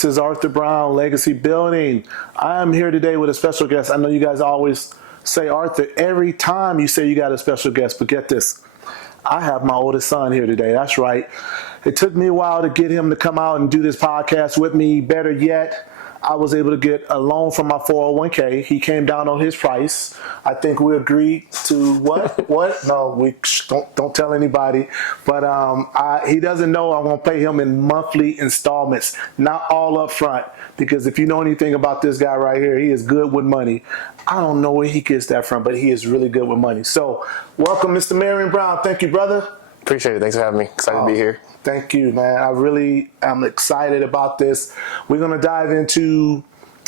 This is Arthur Brown, Legacy Building. I am here today with a special guest. I know you guys always say Arthur every time you say you got a special guest, but get this. I have my oldest son here today. That's right. It took me a while to get him to come out and do this podcast with me. Better yet, I was able to get a loan from my 401k. He came down on his price. I think we agreed to what? No, we don't tell anybody. But he doesn't know I'm going to pay him in monthly installments, not all up front. Because if you know anything about this guy right here, he is good with money. I don't know where he gets that from, but he is really good with money. So welcome, Mr. Marion Brown. Thank you, brother. Appreciate it. Thanks for having me. Excited to be here. Thank you, man. I really am excited about this. We're going to dive into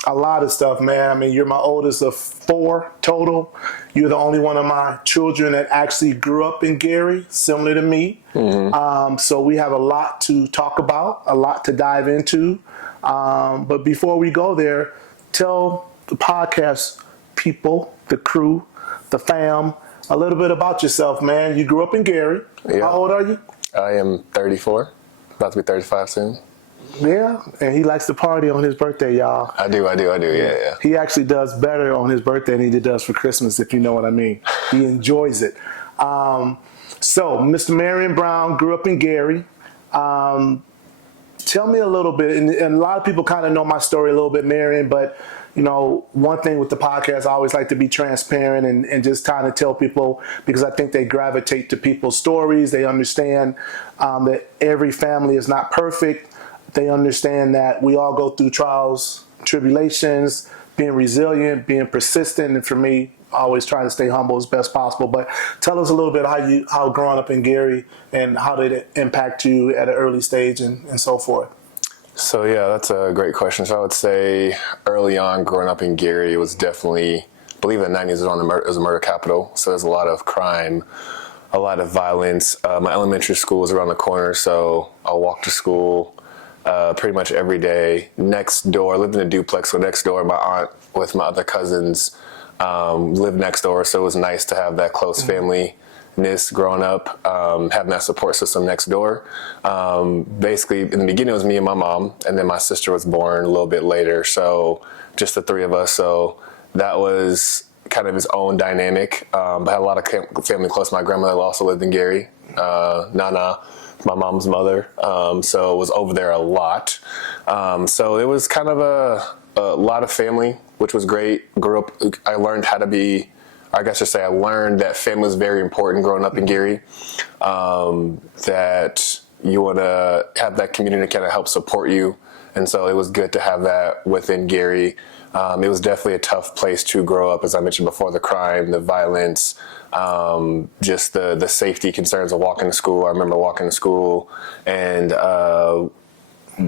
a lot of stuff, man. I mean, you're my oldest of 4 total. You're the only one of my children that actually grew up in Gary, similar to me. Mm-hmm. So we have a lot to talk about, a lot to dive into. But before we go there, tell the podcast people, the crew, the fam, a little bit about yourself, man. You grew up in Gary. Yeah. How old are you? I am 34, about to be 35 soon. Yeah, and he likes to party on his birthday, y'all. I do, yeah. He actually does better on his birthday than he does for Christmas, if you know what I mean. He enjoys it. So, Mr. Marion Brown grew up in Gary. Tell me a little bit, and a lot of people kind of know my story a little bit, Marion, but you know, one thing with the podcast, I always like to be transparent and just kind of tell people, because I think they gravitate to people's stories. They understand that every family is not perfect. They understand that we all go through trials, tribulations, being resilient, being persistent. And for me, always trying to stay humble as best possible. But tell us a little bit how growing up in Gary and how did it impact you at an early stage and so forth. So, yeah, that's a great question. So I would say early on growing up in Gary, it was definitely, I believe in the 90s it was a murder capital. So there's a lot of crime, a lot of violence. My elementary school was around the corner, so I'll walk to school pretty much every day. Next door, I lived in a duplex, so next door, my aunt with my other cousins lived next door. So it was nice to have that close family growing up, having that support system next door. Basically, in the beginning, it was me and my mom, and then my sister was born a little bit later, so just the 3 of us. So that was kind of his own dynamic. But I had a lot of family close. My grandmother also lived in Gary, Nana, my mom's mother, so was over there a lot. So it was kind of a lot of family, which was great. Grew up, I learned how to be, I guess I should say I learned that family is very important growing up in Gary, that you want to have that community to kind of help support you. And so it was good to have that within Gary. It was definitely a tough place to grow up, as I mentioned before, the crime, the violence, just the safety concerns of walking to school. I remember walking to school and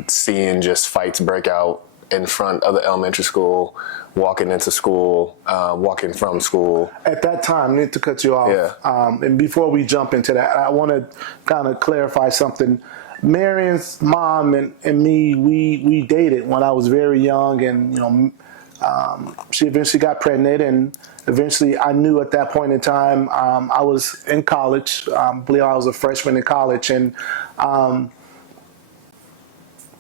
seeing just fights break out in front of the elementary school, walking into school, walking from school. At that time, I need to cut you off. Yeah. And before we jump into that, I want to kind of clarify something. Marion's mom and me, we dated when I was very young, and you know, she eventually got pregnant, and eventually I knew at that point in time I was in college. I believe I was a freshman in college, and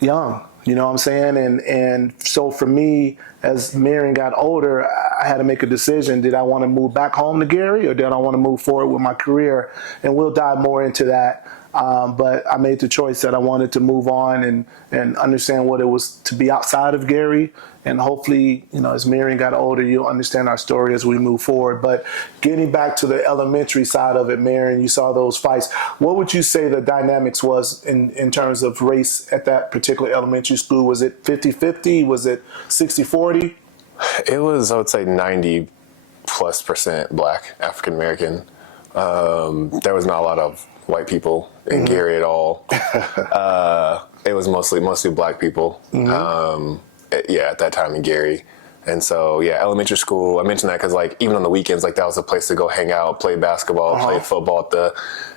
young. You know what I'm saying? And so for me, as Marion got older, I had to make a decision. Did I want to move back home to Gary, or did I want to move forward with my career? And we'll dive more into that. But I made the choice that I wanted to move on and understand what it was to be outside of Gary. And hopefully, you know, as Marion got older, you'll understand our story as we move forward. But getting back to the elementary side of it, Marion, you saw those fights. What would you say the dynamics was in terms of race at that particular elementary school? Was it 50-50? Was it 60-40? It was, I would say, 90+% Black, African American. There was not a lot of white people in Gary at all. It was mostly Black people. At that time in Gary. And so, yeah, elementary school, I mentioned that because, like, even on the weekends, like, that was a place to go hang out, play basketball, play football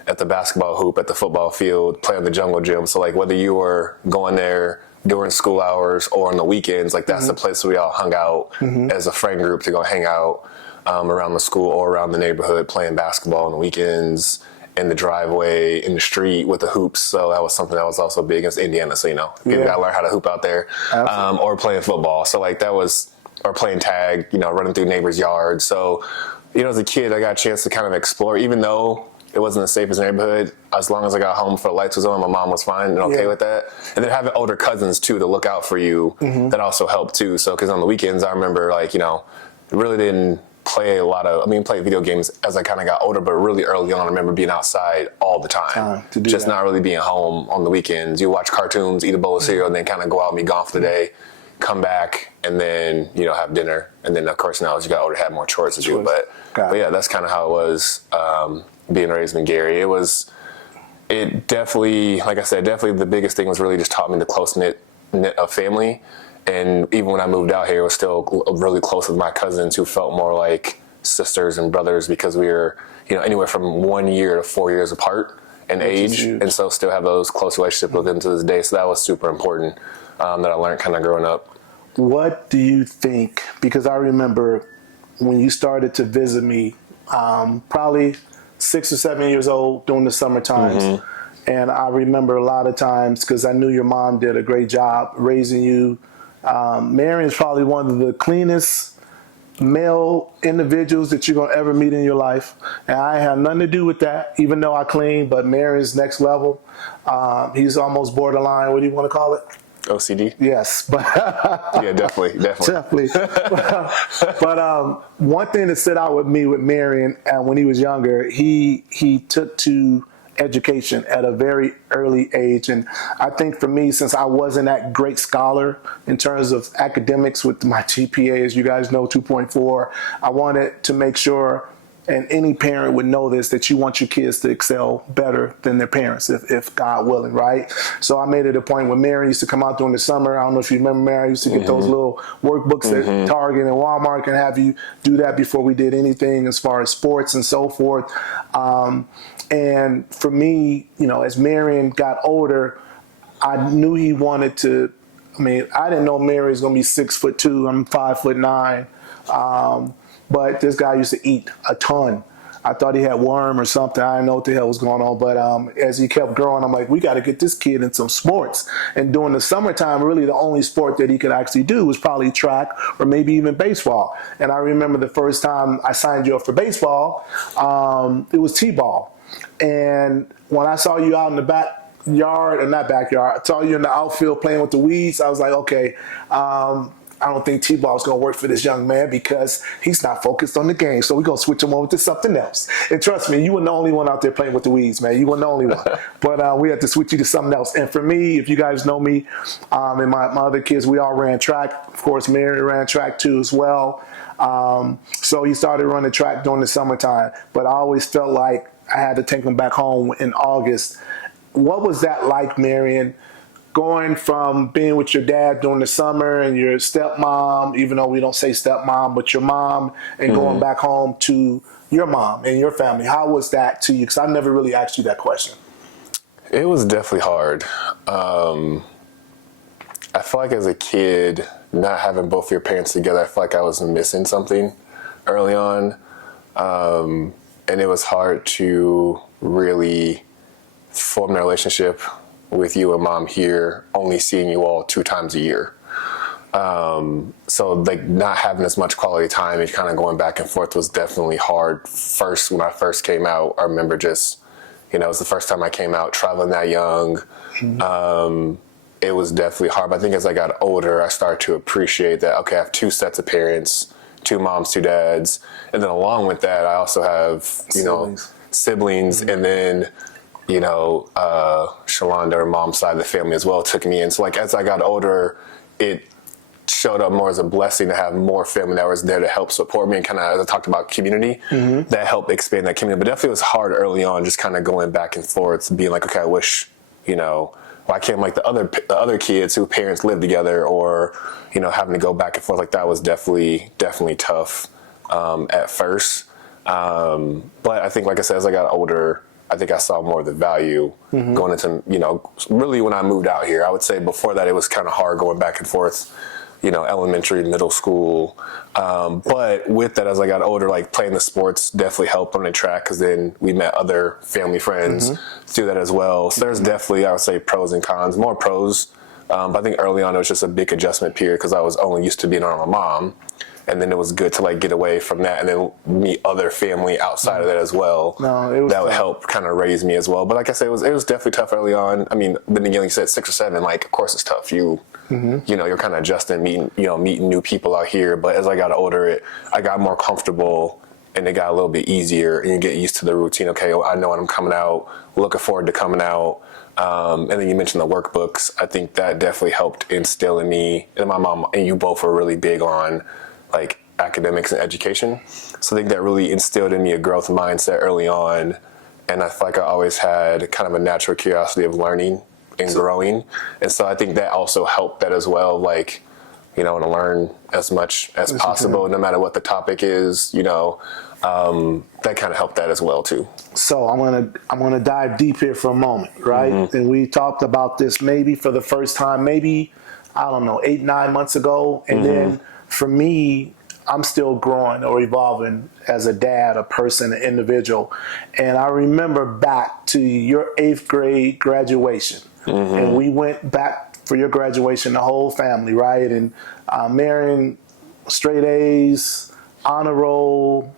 at the basketball hoop, at the football field, play on the jungle gym. So, like, whether you were going there during school hours or on the weekends, like, that's the place we all hung out as a friend group to go hang out around the school or around the neighborhood, playing basketball on the weekends. in the driveway, in the street with the hoops. So that was something that was also big against Indiana. So, you got to learn how to hoop out there, or playing football. So like that was, or playing tag, running through neighbors' yards. So, as a kid, I got a chance to kind of explore, even though it wasn't the safest neighborhood. As long as I got home before the lights was on, my mom was fine and okay with that. And then having older cousins too to look out for you, that also helped too. So, because on the weekends, I remember really didn't play play video games as I kind of got older, but really early on, I remember being outside all the time. Just not really being home on the weekends. You watch cartoons, eat a bowl of cereal, and then kind of go out and be gone for the day, come back, and then, have dinner. And then, of course, now as you got older, have more chores to do. But yeah, that's kind of how it was being raised in Gary. It definitely, like I said, the biggest thing was really just taught me the close-knit of family. And even when I moved out here, it was still really close with my cousins who felt more like sisters and brothers, because we were, anywhere from 1 year to 4 years apart in age. And so still have those close relationships with them to this day. So that was super important that I learned kind of growing up. What do you think? Because I remember when you started to visit me, probably 6 or 7 years old during the summer times. And I remember a lot of times, because I knew your mom did a great job raising you. Marion's probably one of the cleanest male individuals that you're going to ever meet in your life. And I have nothing to do with that, even though I clean, but Marion's next level. He's almost borderline, what do you want to call it? OCD? Yes. But yeah, definitely. But one thing that stood out with me with Marion, and when he was younger, he took to education at a very early age. And I think for me, since I wasn't that great scholar in terms of academics with my GPA, as you guys know, 2.4, I wanted to make sure, and any parent would know this, that you want your kids to excel better than their parents, if God willing, right? So I made it a point when Mary used to come out during the summer. I don't know if you remember, Mary used to get those little workbooks at Target and Walmart, and have you do that before we did anything as far as sports and so forth. And for me, as Marion got older, I knew he wanted to. I didn't know Mary was going to be 6'2". I'm 5'9". But this guy used to eat a ton. I thought he had worm or something. I didn't know what the hell was going on. But as he kept growing, I'm like, we got to get this kid in some sports. And during the summertime, really the only sport that he could actually do was probably track or maybe even baseball. And I remember the first time I signed you up for baseball, it was T-ball. And when I saw you out in the backyard, or not backyard, I saw you in the outfield playing with the weeds, I was like, okay, I don't think T-ball is going to work for this young man, because he's not focused on the game. So we're going to switch him over to something else. And trust me, you weren't the only one out there playing with the weeds, man. You weren't the only one. But we had to switch you to something else. And for me, if you guys know me, and my other kids, we all ran track. Of course, Mary ran track too as well. So he started running track during the summertime. But I always felt like I had to take him back home in August. What was that like, Marion? Going from being with your dad during the summer and your stepmom, even though we don't say stepmom, but your mom, and going back home to your mom and your family. How was that to you? Because I've never really asked you that question. It was definitely hard. I feel like as a kid, not having both your parents together, I feel like I was missing something early on. And it was hard to really form a relationship with you and mom here, only seeing you all 2 times a year. So like not having as much quality time and kind of going back and forth was definitely hard. First, when I first came out, I remember just, it was the first time I came out traveling that young. It was definitely hard. But I think as I got older, I started to appreciate that, okay, I have 2 sets of parents, 2 moms, 2 dads. And then along with that, I also have, siblings. And then, Shalonda, her mom's side of the family as well, took me in. So like as I got older, it showed up more as a blessing to have more family that was there to help support me, and kind of, as I talked about, community that helped expand that community. But definitely it was hard early on, just kind of going back and forth, being like, okay, I wish, why can't like the other kids whose parents live together, or having to go back and forth like that was definitely tough at first. But I think, like I said, as I got older, I think I saw more of the value going into, really when I moved out here. I would say before that it was kind of hard going back and forth elementary, middle school. But with that, as I got older, like playing the sports definitely helped on the track, because then we met other family friends through that as well. So there's definitely, I would say, pros and cons. More pros. But I think early on it was just a big adjustment period, because I was only used to being around my mom. And then it was good to like get away from that and then meet other family outside of that as well. No, it was that would tough. help kind of raise me as well. But like I said, it was definitely tough early on. I mean, the beginning, you said 6 or 7, like, of course it's tough. You're kind of adjusting, meeting new people out here. But as I got older, I got more comfortable, and it got a little bit easier, and you get used to the routine. Okay, well, I know when I'm coming out, looking forward to coming out. And then you mentioned the workbooks. I think that definitely helped instill in me, and my mom and you both were really big on like academics and education. So I think that really instilled in me a growth mindset early on. And I feel like I always had kind of a natural curiosity of learning and growing. And so I think that also helped that as well. Like, to learn as much as possible, no matter what the topic is, that kind of helped that as well too. So I'm gonna dive deep here for a moment, right? And we talked about this maybe for the first time, maybe, I don't know, 8, 9 months ago. And then for me, I'm still growing or evolving as a dad, a person, an individual. And I remember back to your 8th grade graduation. And we went back for your graduation, the whole family, right? And Marion, straight A's, honor roll,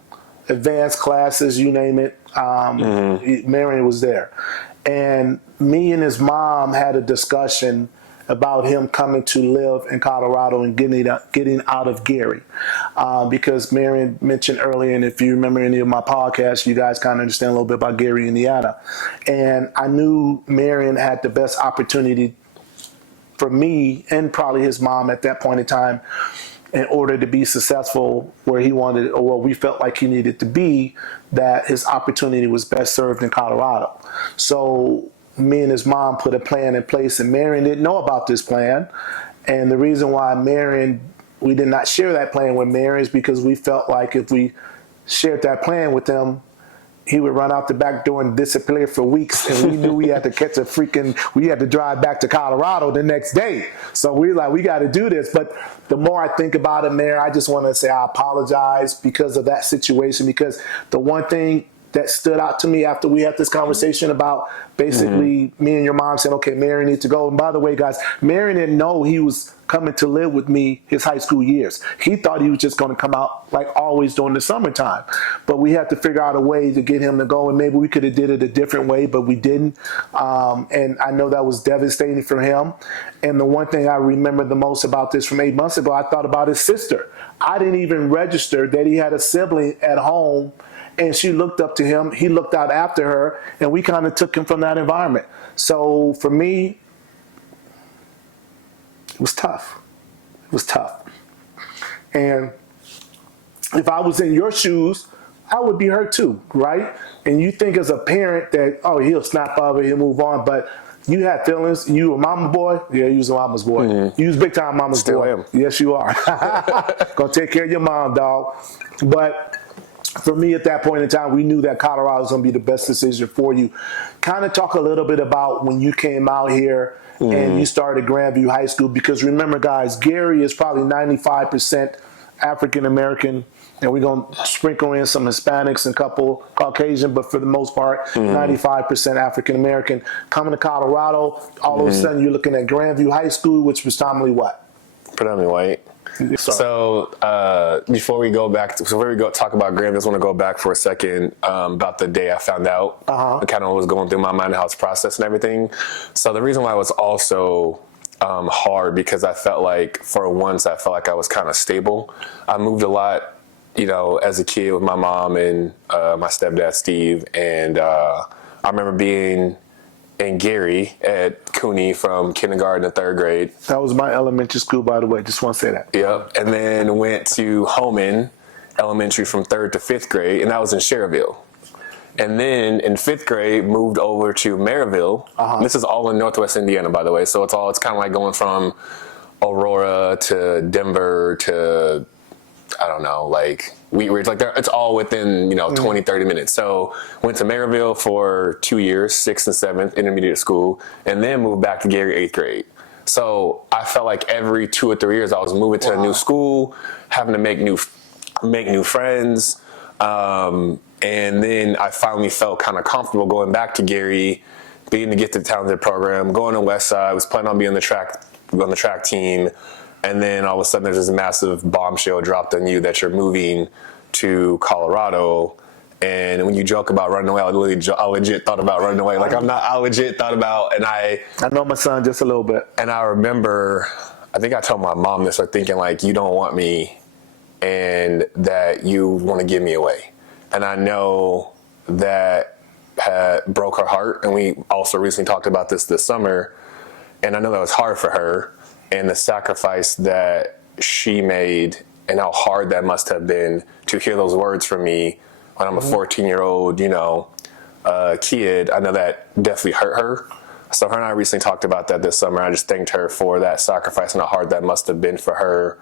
advanced classes, you name it. Marion was there. And me and his mom had a discussion about him coming to live in Colorado and getting out of Gary. Because Marion mentioned earlier, and if you remember any of my podcasts, you guys kind of understand a little bit about Gary, Indiana. And I knew Marion had the best opportunity for me and probably his mom at that point in time, in order to be successful where he wanted, or where we felt like he needed to be, that his opportunity was best served in Colorado. So me and his mom put a plan in place, and Marion didn't know about this plan. And the reason why we did not share that plan with Marion is because we felt like if we shared that plan with him, he would run out the back door and disappear for weeks. And we knew we had to we had to drive back to Colorado the next day. So we were like, we got to do this. But the more I think about it, Mayor, I just want to say I apologize because of that situation, because the one thing that stood out to me after we had this conversation about basically me and your mom saying, okay, Marion needs to go. And by the way, guys, Marion didn't know he was coming to live with me his high school years. He thought he was just going to come out like always during the summertime. But we had to figure out a way to get him to go, and maybe we could have did it a different way, but we didn't. And I know that was devastating for him. And the one thing I remember the most about this from 8 months ago, I thought about his sister. I didn't even register that he had a sibling at home, and she looked up to him. He looked out after her, and we kind of took him from that environment. So for me, it was tough. It was tough. And if I was in your shoes, I would be hurt too, right? And you think as a parent that, oh, he'll snap out of it, he'll move on. But you had feelings. You a mama boy? Yeah, you was a mama's boy. You was big time mama's Still boy. am. Yes, you are. Gonna take care of your mom, dog. But for me at that point in time, we knew that Colorado was going to be the best decision for you. Kind of talk a little bit about when you came out here and you started Grandview High School, because remember, guys, Gary is probably 95% African-American, and we're going to sprinkle in some Hispanics and a couple Caucasian, but for the most part, 95% African-American. Coming to Colorado, all of a sudden you're looking at Grandview High School, which was commonly what? Predominantly white. So before we go talk about Graham, I just want to go back for a second about the day I found out, and kind of what was going through my mind, how it's processed and everything. So the reason why it was also hard, because I felt like for once I felt like I was kind of stable. I moved a lot, as a kid with my mom and my stepdad Steve, and I remember being in Gary at Cooney from kindergarten to 3rd grade. That was my elementary school, by the way. Just want to say that. Yep. And then went to Homan Elementary from 3rd to 5th grade, and that was in Cherville. And then in 5th grade, moved over to Maryville. This is all in Northwest Indiana, by the way. So it's kind of like going from Aurora to Denver to, I don't know, like Wheat Ridge, like it's all within 20, 30 minutes. So went to Maryville for 2 years, 6th and 7th intermediate school, and then moved back to Gary 8th grade. So I felt like every 2 or 3 years I was moving to a new school, having to make new friends. And then I finally felt kind of comfortable going back to Gary, being the gifted talented program, going to Westside. I was planning on being on the track team. And then all of a sudden there's this massive bombshell dropped on you that you're moving to Colorado. And when you joke about running away, I legit thought about running away. Like I legit thought about, and I know my son just a little bit. And I remember, I think I told my mom this, or thinking like, you don't want me and that you want to give me away. And I know that broke her heart. And we also recently talked about this summer. And I know that was hard for her, and the sacrifice that she made and how hard that must have been to hear those words from me when I'm a 14-year-old, kid. I know that definitely hurt her. So her and I recently talked about that this summer. I just thanked her for that sacrifice and how hard that must have been for her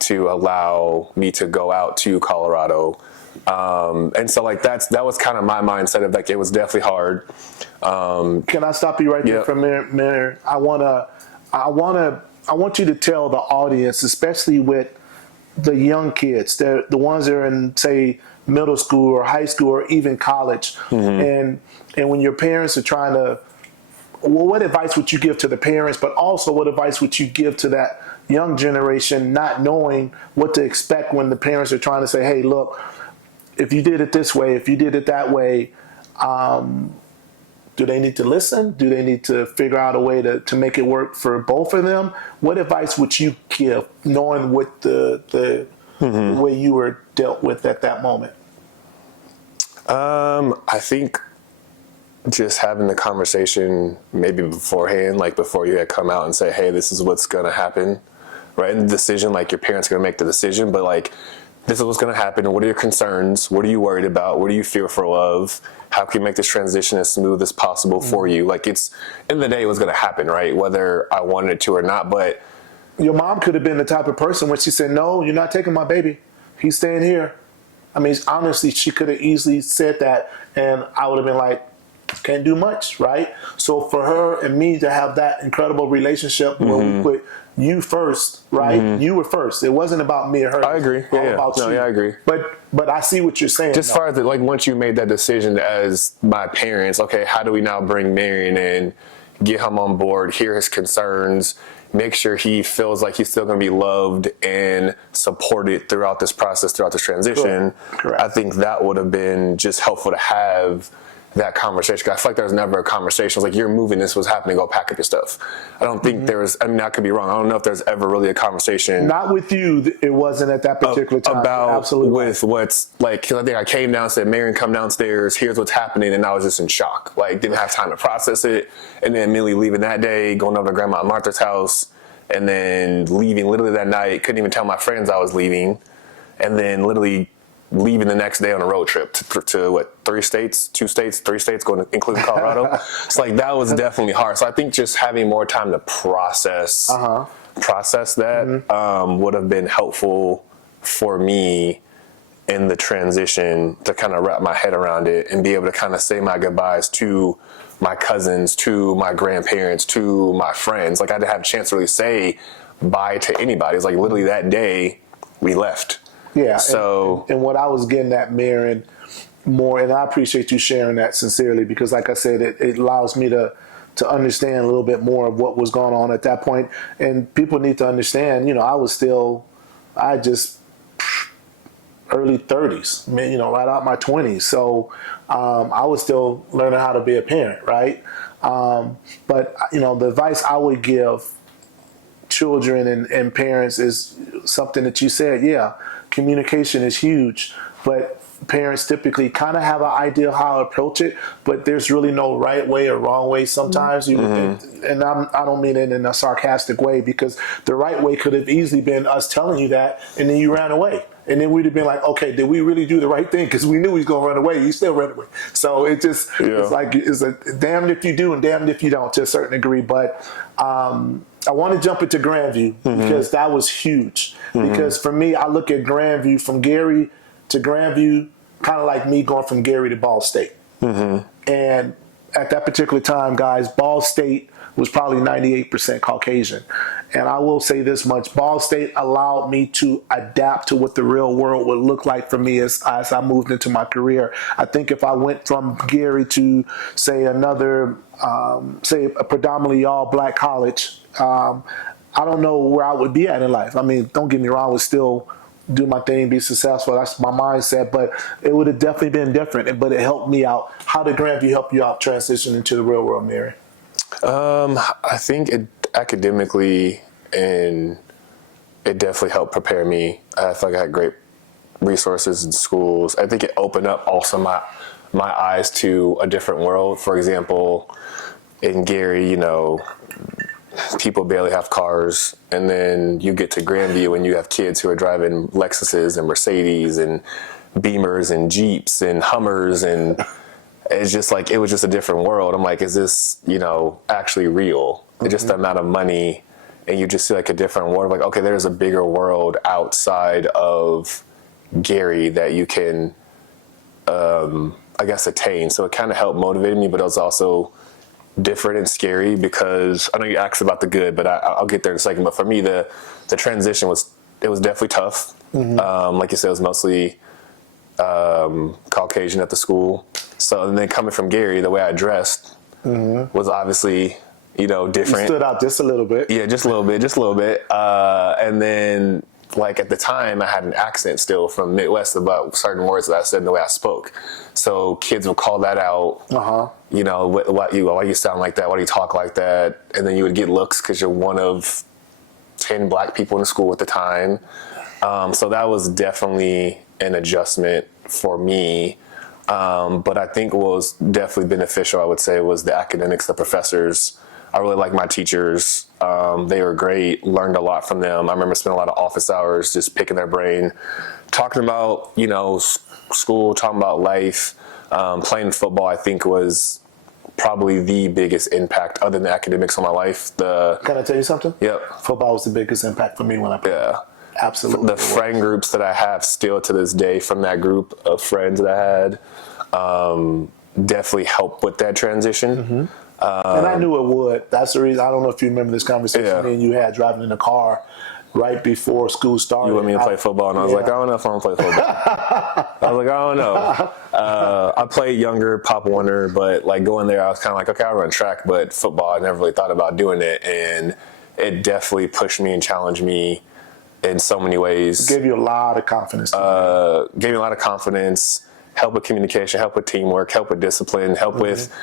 to allow me to go out to Colorado. And so like that was kind of my mindset of like, it was definitely hard. Can I stop you right there for a minute? I want you to tell the audience, especially with the young kids, the ones that are in, say, middle school or high school or even college, and when your parents are trying to, well, what advice would you give to the parents, but also what advice would you give to that young generation not knowing what to expect when the parents are trying to say, hey, look, if you did it this way, if you did it that way, do they need to listen? Do they need to figure out a way to make it work for both of them? What advice would you give, knowing what the way you were dealt with at that moment? I think just having the conversation maybe beforehand, like before you had come out and say, hey, this is what's going to happen, right? And the decision, like your parents are going to make the decision, but like, this is what's going to happen. What are your concerns? What are you worried about? What are you fearful of? How can you make this transition as smooth as possible for you? Like it's, in the day, it was going to happen, right? Whether I wanted it to or not, but. Your mom could have been the type of person when she said, no, you're not taking my baby. He's staying here. I mean, honestly, she could have easily said that, and I would have been like, can't do much, right? So for her and me to have that incredible relationship where we put you first, right? You were first. It wasn't about me or her. I agree. About you. I agree. But I see what you're saying. Just far as like once you made that decision as my parents, okay, how do we now bring Marion in, get him on board, hear his concerns, make sure he feels like he's still going to be loved and supported throughout this process, throughout this transition. Correct. I think that would have been just helpful to have that conversation. I feel like there was never a conversation. It was like, you're moving, this was happening, go pack up your stuff. I don't think there was, I mean, I could be wrong. I don't know if there's ever really a conversation. Not with you, it wasn't at that particular time. About absolutely with what's like, because I think I came down and said, Marion, come downstairs, here's what's happening. And I was just in shock. Like, didn't have time to process it. And then immediately leaving that day, going over to Grandma Martha's house, and then leaving literally that night. Couldn't even tell my friends I was leaving. And then literally leaving the next day on a road trip to what, 3 states, 2 states, 3 states, going to, including Colorado. It's like, that was definitely hard. So I think just having more time to process that would have been helpful for me in the transition to kind of wrap my head around it and be able to kind of say my goodbyes to my cousins, to my grandparents, to my friends. Like I didn't have a chance to really say bye to anybody. It's like literally that day we left. Yeah. So and what I was getting at, Marion, more, and I appreciate you sharing that sincerely, because like I said, it allows me to understand a little bit more of what was going on at that point. And people need to understand, I just early 30s, right out my 20s. So I was still learning how to be a parent, right? But the advice I would give children and parents is something that you said. Yeah, communication is huge, but parents typically kind of have an idea how to approach it, but there's really no right way or wrong way sometimes. And I don't mean it in a sarcastic way, because the right way could have easily been us telling you that, and then you ran away. And then we'd have been like, okay, did we really do the right thing? Because we knew he was going to run away. You still ran away. So it just, it's like, it's a damned if you do and damned if you don't, to a certain degree. But I want to jump into Grandview because that was huge. Because for me, I look at Grandview, from Gary to Grandview, kind of like me going from Gary to Ball State. And at that particular time, guys, Ball State was probably 98% Caucasian. And I will say this much, Ball State allowed me to adapt to what the real world would look like for me as I moved into my career. I think if I went from Gary to, say, another, say, a predominantly all-black college, I don't know where I would be at in life. I mean, don't get me wrong, I would still do my thing, be successful. That's my mindset, but it would have definitely been different, but it helped me out. How did Grandview help you out transitioning into the real world, Mary? I think academically, and it definitely helped prepare me. I feel like I had great resources in schools. I think it opened up also my eyes to a different world. For example, in Gary, people barely have cars, and then you get to Grandview and you have kids who are driving Lexuses and Mercedes and Beamers and Jeeps and Hummers, and it's just like, it was just a different world. I'm like, is this, actually real? Mm-hmm. Just the amount of money, and you just see like a different world. Like, okay, there's a bigger world outside of Gary that you can, I guess, attain. So it kind of helped motivate me, but it was also different and scary, because I know you asked about the good, but I'll get there in a second. But for me, the transition was definitely tough. Mm-hmm. Like you said, it was mostly Caucasian at the school. So, and then coming from Gary, the way I dressed was obviously, different. You stood out just a little bit. Yeah, just a little bit. And then, like, at the time, I had an accent still from Midwest about certain words that I said in the way I spoke. So kids would call that out. Uh-huh. Why you sound like that? Why do you talk like that? And then you would get looks because you're one of 10 black people in the school at the time. So that was definitely an adjustment for me. But I think what was definitely beneficial, I would say, was the academics, the professors. I really liked my teachers. They were great, learned a lot from them. I remember spending a lot of office hours just picking their brain, talking about, school, talking about life. Playing football, I think, was probably the biggest impact other than academics on my life. Can I tell you something? Yep. Football was the biggest impact for me when I played. Yeah. Absolutely. The friend groups that I have still to this day from that group of friends that I had definitely helped with that transition. Mm-hmm. And I knew it would. That's the reason. I don't know if you remember this conversation me and you had driving in the car right before school started. You want me to play football? And I was like, I don't know if I want to play football. I was like, I don't know. I played younger, Pop Warner, but like going there, I was kind of like, okay, I'll run track, but football, I never really thought about doing it. And it definitely pushed me and challenged me in so many ways. Gave you a lot of confidence. Gave me a lot of confidence, help with communication, help with teamwork, help with discipline, help with,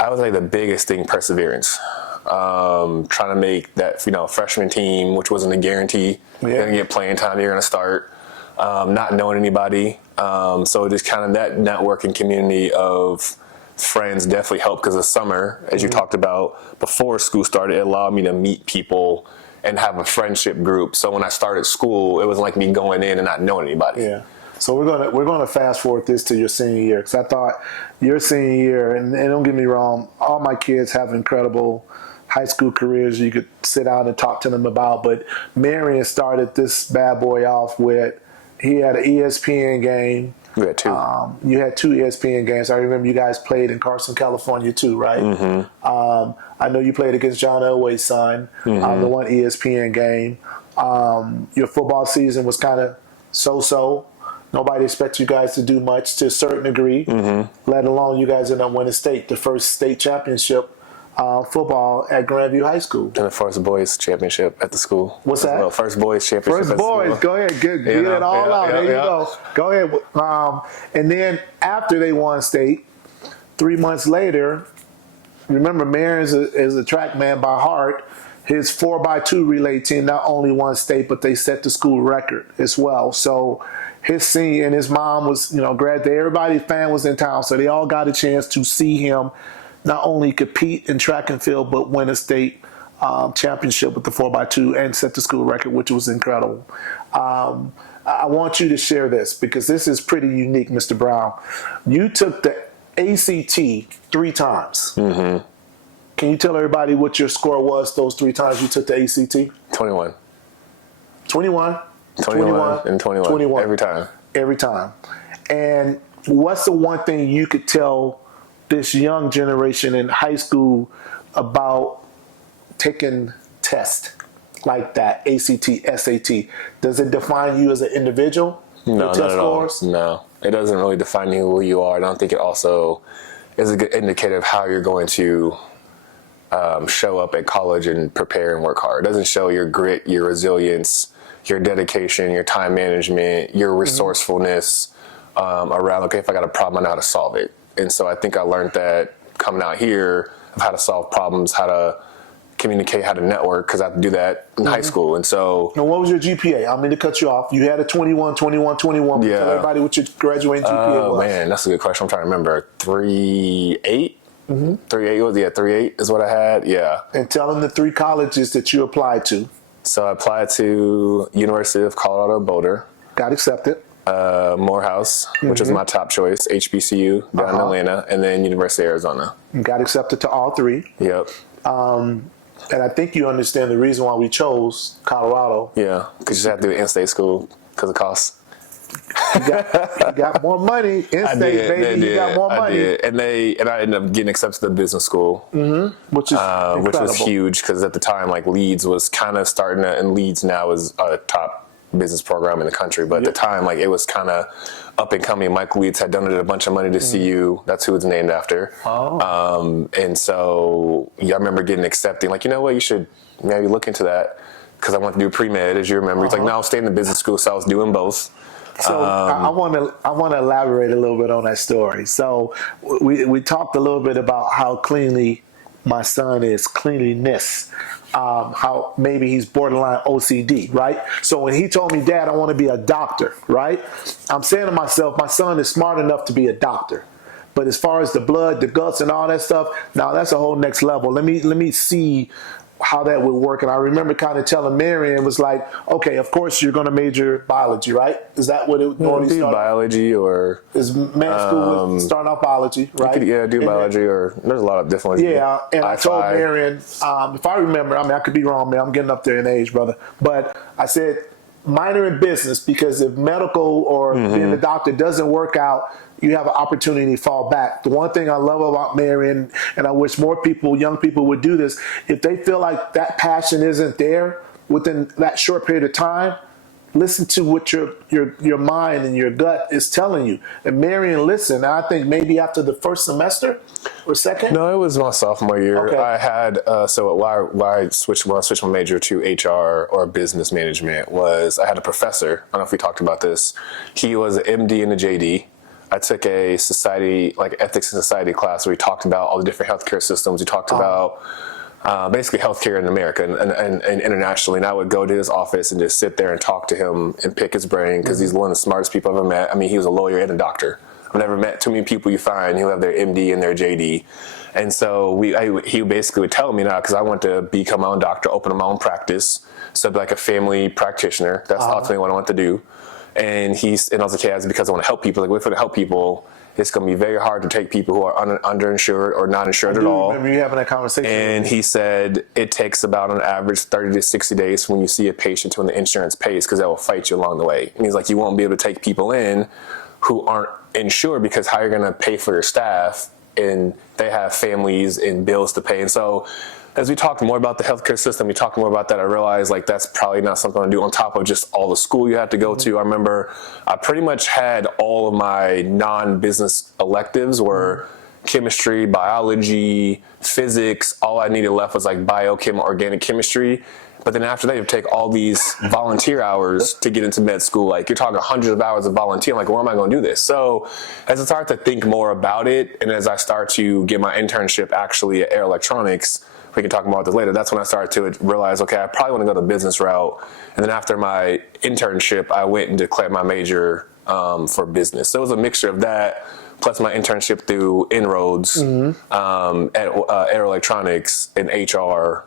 I would say the biggest thing, perseverance. Trying to make that, freshman team, which wasn't a guarantee. You're going to get playing time, you're going to start. Not knowing anybody. So just kind of that networking community of friends definitely helped, because the summer, as you talked about, before school started, it allowed me to meet people and have a friendship group. So when I started school, it was like me going in and not knowing anybody. Yeah. So we're gonna fast forward this to your senior year, because I thought your senior year, and don't get me wrong, all my kids have incredible high school careers you could sit down and talk to them about. But Marion started this bad boy off with, he had an ESPN game. You had two. You had two ESPN games. I remember you guys played in Carson, California too, right? Mm-hmm. I know you played against John Elway's son, the one ESPN game. Your football season was kind of so-so. Nobody expects you guys to do much to a certain degree, let alone you guys end up winning state, the first state championship football at Grandview High School. And the first boys championship at the school. What's that? Well, first boys championship. First boys, go ahead, get it all out. There you go. Go ahead. And then after they won state, 3 months later, remember Marion is a track man by heart. His 4x2 relay team not only won state, but they set the school record as well. So his senior and his mom was, glad that everybody's fan was in town, so they all got a chance to see him not only compete in track and field, but win a state championship with the 4x2 and set the school record, which was incredible. I want you to share this, because this is pretty unique, Mr. Brown. You took the ACT 3 times. Mm-hmm. Can you tell everybody what your score was those 3 times you took the ACT? 21. 21? 21 and 21. Every time. Every time. And what's the one thing you could tell this young generation in high school about taking tests like that, ACT, SAT? Does it define you as an individual? No, Your test not at all. scores? No, it doesn't really define you who you are. I don't think it also is a good indicator of how you're going to show up at college and prepare and work hard. It doesn't show your grit, your resilience, your dedication, your time management, your resourcefulness around, okay, if I got a problem, I know how to solve it. And so I think I learned that coming out here of how to solve problems, how to communicate, how to network, because I had to do that in high school. And so... Now, what was your GPA? I don't mean to cut you off. You had a 21. Tell everybody what your graduating GPA was. Oh, man, that's a good question. I'm trying to remember. 3.8? 3.8 was, 3.8 is what I had, yeah. And tell them the 3 colleges that you applied to. So I applied to University of Colorado Boulder. Got accepted. Morehouse, which is my top choice, HBCU down in Atlanta, and then University of Arizona. Got accepted to all 3. Yep. And I think you understand the reason why we chose Colorado. Yeah, because you have to do in-state school because of costs. You got more money. In-state, baby, you got more money. I did. And I ended up getting accepted to business school, which was huge because at the time, like Leeds was kind of starting to, and Leeds now is a top business program in the country. But at the time, like it was kind of up and coming. Michael Leeds had donated a bunch of money to CU. That's who it's named after. And so I remember getting accepting, like, you know what, you should maybe look into that because I wanted to do pre-med, as you remember. He's like, no, I'll stay in the business school. So I was doing both. So I want to elaborate a little bit on that story. So we talked a little bit about how cleanly my son is, cleanliness, how maybe he's borderline OCD, right? So when he told me, Dad, I want to be a doctor, right? I'm saying to myself, my son is smart enough to be a doctor. But as far as the blood, the guts, and all that stuff, now that's a whole next level. Let me see how that would work. And I remember kind of telling Marion, was like, okay, of course you're going to major biology, right? Is that what it would normally start? Biology or... Is med school would start off biology, right? Do biology or... There's a lot of different... Yeah, and I told Marion, if I remember, I mean, I could be wrong, man. I'm getting up there in age, brother. But I said, minor in business, because if medical or being a doctor doesn't work out, you have an opportunity to fall back. The one thing I love about Marion, and I wish more people, young people would do this, if they feel like that passion isn't there within that short period of time, listen to what your mind and your gut is telling you. And Marion, listen, I think maybe after the first semester or second? No, it was my sophomore year. Okay. I had, so why I switched my major to HR or business management was I had a professor, I don't know if we talked about this, he was an MD and a JD. I took a society, like ethics and society class where we talked about all the different healthcare systems. We talked about basically healthcare in America and internationally. And I would go to his office and just sit there and talk to him and pick his brain because he's one of the smartest people I've ever met. I mean, he was a lawyer and a doctor. I've never met too many people you find who have their MD and their JD. And so he basically would tell me now, because I want to become my own doctor, open my own practice. So I'd be like a family practitioner. That's ultimately what I want to do. And I was like, yeah, it's because I want to help people. Like, if I help people, it's going to be very hard to take people who are underinsured or not insured at all. I remember you having that conversation. And he said it takes about an average 30 to 60 days when you see a patient when the insurance pays, because that will fight you along the way. It means like you won't be able to take people in who aren't insured, because how you're going to pay for your staff, and they have families and bills to pay. And so as we talked more about the healthcare system, we talked more about that, I realized like that's probably not something to do on top of just all the school you have to go to. I remember I pretty much had all of my non-business electives were chemistry, biology, physics. All I needed left was like biochem, organic chemistry. But then after that, you take all these volunteer hours to get into med school. Like, you're talking hundreds of hours of volunteer. Like, where am I going to do this? So as I start to think more about it, and as I start to get my internship actually at Air Electronics, we can talk more about this later, that's when I started to realize, okay, I probably want to go the business route. And then after my internship, I went and declared my major for business. So it was a mixture of that, plus my internship through Inroads at Air Electronics and HR.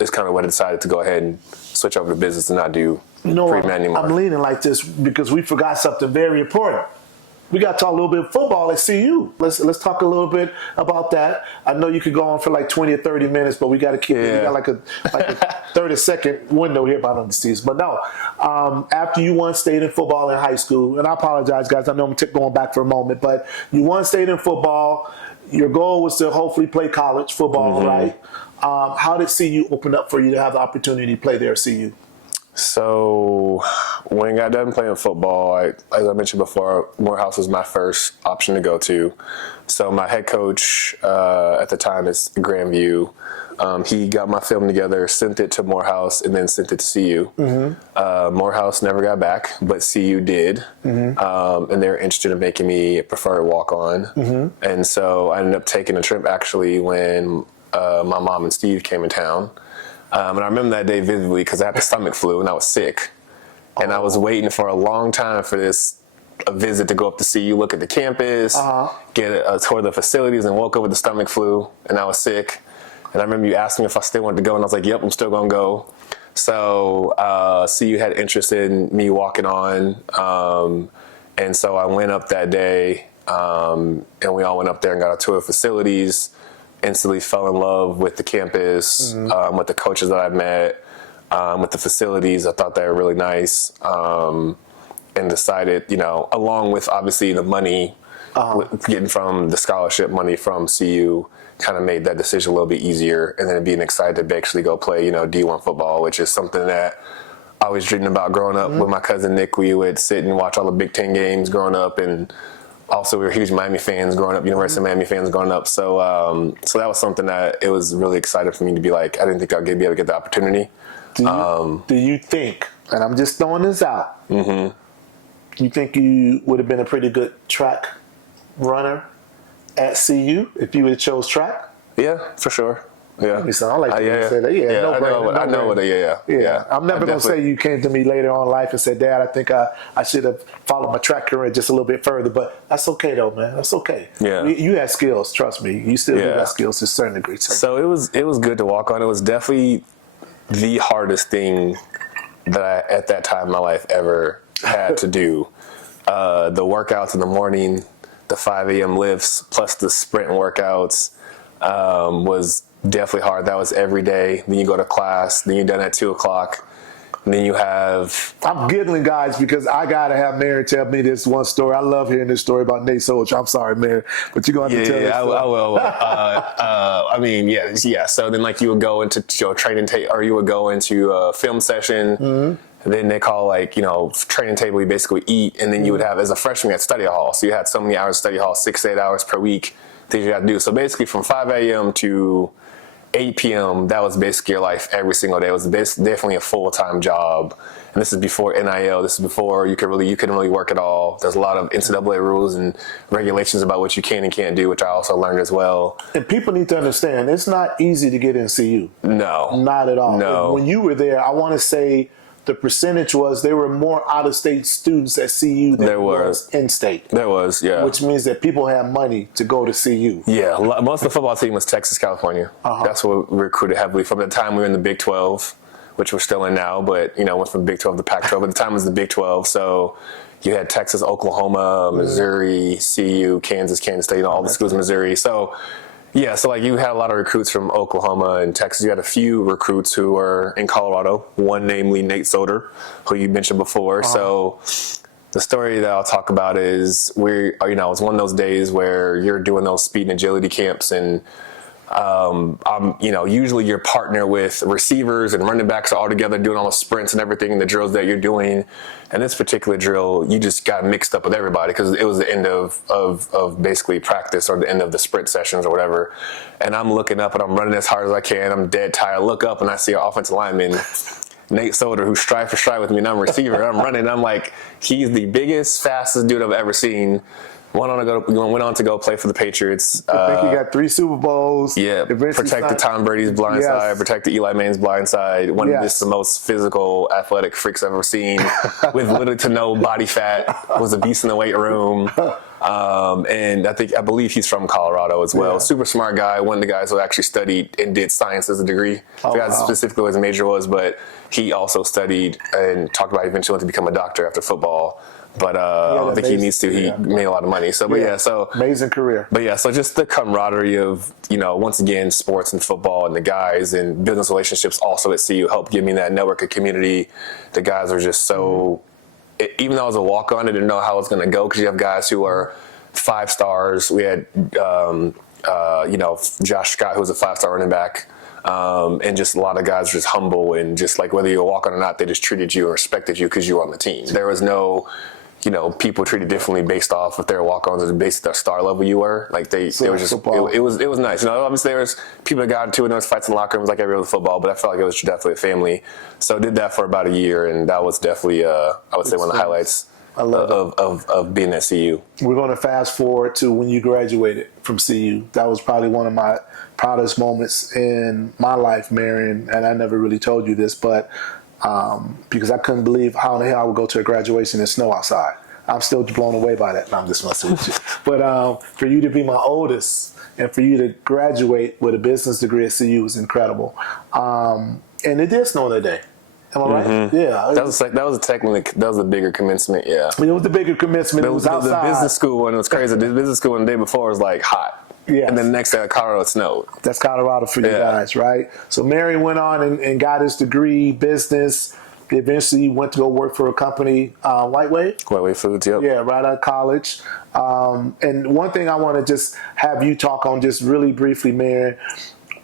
Is kind of what I decided to go ahead and switch over to business and not do pre-med anymore. I'm leaning like this because we forgot something very important. we got to talk a little bit of football at CU. Let's talk a little bit about that. I know you could go on for like 20 or 30 minutes, but we got to keep it. We got like a 30-second window here about the season. But no, after you won state in football in high school, and I apologize, guys, I know I'm going back for a moment, but you won state in football. Your goal was to hopefully play college football, right? How did CU open up for you to have the opportunity to play there at CU? So when I got done playing football, as I mentioned before, Morehouse was my first option to go to. So my head coach at the time is Grandview. He got my film together, sent it to Morehouse, and then sent it to CU. Morehouse never got back, but CU did. And they were interested in making me a preferred walk-on. And so I ended up taking a trip actually when my mom and Steve came in town. And I remember that day vividly because I had the stomach flu and I was sick. And I was waiting for a long time for a visit to go up to CU, look at the campus, get a tour of the facilities, and woke up with the stomach flu, and I was sick. And I remember you asked me if I still wanted to go, and I was like, yep, I'm still going to go. So CU had interest in me walking on. And so I went up that day, and we all went up there and got a tour of facilities. Instantly fell in love with the campus, with the coaches that I met, with the facilities. I thought they were really nice, and decided, along with obviously the money, getting from the scholarship money from CU, kind of made that decision a little bit easier. And then being excited to actually go play, D1 football, which is something that I was dreaming about growing up with my cousin Nick. We would sit and watch all the Big Ten games growing up, and also, we were huge Miami fans growing up, University of Miami fans growing up. So so that was something that it was really exciting for me to be like, I didn't think I'd be able to get the opportunity. Do you think, and I'm just throwing this out, you think you would have been a pretty good track runner at CU if you would have chose track? Yeah, for sure. Yeah, I like to say that. Yeah, I know what. Yeah. I'm never gonna say you came to me later on in life and said, "Dad, I think I should have followed my track career just a little bit further." But that's okay, though, man. That's okay. Yeah, you had skills. Trust me, you still have skills to a certain degree. So it was good to walk on. It was definitely the hardest thing that I, at that time in my life, ever had to do. The workouts in the morning, the 5 a.m. lifts, plus the sprint workouts, was definitely hard. That was every day. Then you go to class. Then you're done at 2:00. And then you have... I'm giggling, guys, because I got to have Marion tell me this one story. I love hearing this story about Nate Soldier. I'm sorry, Marion, but you're going to have to tell this story. I will. I mean, yeah. So then, like, you would go into training or you would go into a film session. And then they call, training table, you basically eat. And then you would have, as a freshman, you had study hall. So you had so many hours of study hall, 6 to 8 hours per week, things you got to do. So basically from 5 a.m. to 8 p.m., that was basically your life every single day. It was definitely a full-time job. And this is before NIL. This is before you couldn't really work at all. There's a lot of NCAA rules and regulations about what you can and can't do, which I also learned as well. And people need to understand, it's not easy to get in CU. No. Not at all. No. When you were there, I want to say the percentage was there were more out-of-state students at CU than there was in-state. There was, yeah. Which means that people have money to go to CU. Yeah, most of the football team was Texas, California. That's what we recruited heavily. From the time we were in the Big 12, which we're still in now, but, went from Big 12 to Pac-12. At the time it was the Big 12, so you had Texas, Oklahoma, Missouri, CU, Kansas State, all the schools in Missouri. So... yeah, so you had a lot of recruits from Oklahoma and Texas. You had a few recruits who were in Colorado, one namely Nate Solder, who you mentioned before. So the story that I'll talk about is it's one of those days where you're doing those speed and agility camps, and usually you're partnered with receivers and running backs all together doing all the sprints and everything and the drills that you're doing. And this particular drill, you just got mixed up with everybody because it was the end of basically practice or the end of the sprint sessions or whatever. And I'm looking up and I'm running as hard as I can. I'm dead tired. I look up and I see an offensive lineman, Nate Solder, who's stride for stride with me, and I'm a receiver. I'm running. I'm like, he's the biggest, fastest dude I've ever seen. Went on to go play for the Patriots. I think he got 3 Super Bowls. Yeah, protected Tom Brady's blind side, protected Eli Manning's blind side. One of the most physical, athletic freaks I've ever seen, with little to no body fat. Was a beast in the weight room. And I believe he's from Colorado as well. Yeah. Super smart guy. One of the guys who actually studied and did science as a degree. I forgot wow. specifically what his major was, but he also studied and talked about eventually wanting to become a doctor after football. But I don't think he needs to. He made a lot of money. So, so amazing career. But yeah, so just the camaraderie of, once again, sports and football and the guys and business relationships also at CU helped give me that network of community. The guys are just so, even though I was a walk-on, I didn't know how it was going to go because you have guys who are 5 stars. We had, Josh Scott, who was a 5-star running back. And just a lot of guys just humble and just like whether you're a walk-on or not, they just treated you and respected you because you were on the team. There was no, people treated differently based off if they're walk-ons or based on their star level you were. Like they was just it was nice. Obviously there was people that got into it and there was fights in the locker rooms like every other football, but I felt like it was definitely a family. So I did that for about a year, and that was definitely I would say one of the highlights of being at CU. We're going to fast forward to when you graduated from CU. That was probably one of my proudest moments in my life, Marion, and I never really told you this, but because I couldn't believe how in the hell I would go to a graduation and snow outside. I'm still blown away by that. No, I'm just messing with you. But for you to be my oldest and for you to graduate with a business degree at CU was incredible. And it did snow that day. Am I right? Yeah. That was the bigger commencement. Yeah. It was the bigger commencement. It was outside. The business school one was crazy. The business school one the day before was like hot. Yes. And then the next day, Colorado, it snowed. That's Colorado for you guys, right? So Marion went on and got his degree, business. Eventually went to go work for a company, White Wave Foods, yep. Yeah, right out of college. And one thing I want to just have you talk on just really briefly, Marion,